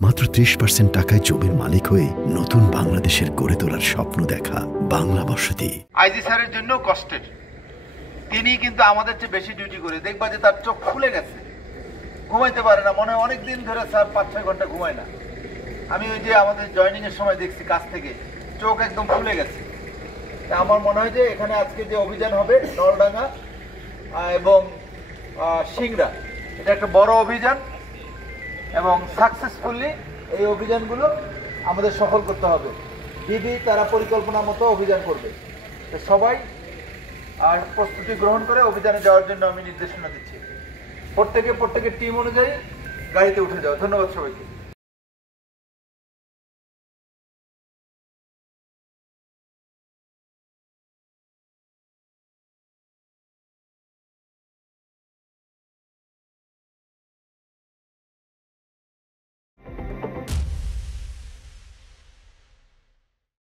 মাত্র 30% টাকায় জমির মালিক হয়ে নতুন বাংলাদেশের গড়ে তোলার স্বপ্ন দেখা বাংলা বসতি। আইজি স্যারের জন্য কষ্টের, তিনি কিন্তু আমাদের চেয়ে বেশি ডিউটি করে। দেখবা যে তার চোখ খুলে গেছে, ঘুমাইতে পারে না, মনে হয় অনেক দিন ধরে স্যার 5-6 ঘন্টা ঘুমায় না। আমি ওই যে আমাদের জয়েনিং এর সময় দেখছি কাছ থেকে চোখ একদম খুলে গেছে। আমার মনে হয় যে এখানে আজকে যে অভিযান হবে নলডাঙ্গা এবং সিংড়া, এটা একটা বড় অভিযান এবং সাকসেসফুলি এই অভিযানগুলো আমাদের সফল করতে হবে। ডিবি তারা পরিকল্পনা মতো অভিযান করবে, সবাই আর প্রস্তুতি গ্রহণ করে অভিযানে যাওয়ার জন্য আমি নির্দেশনা দিচ্ছি। প্রত্যেকের টিম অনুযায়ী গাড়িতে উঠে যাও। ধন্যবাদ সবাইকে।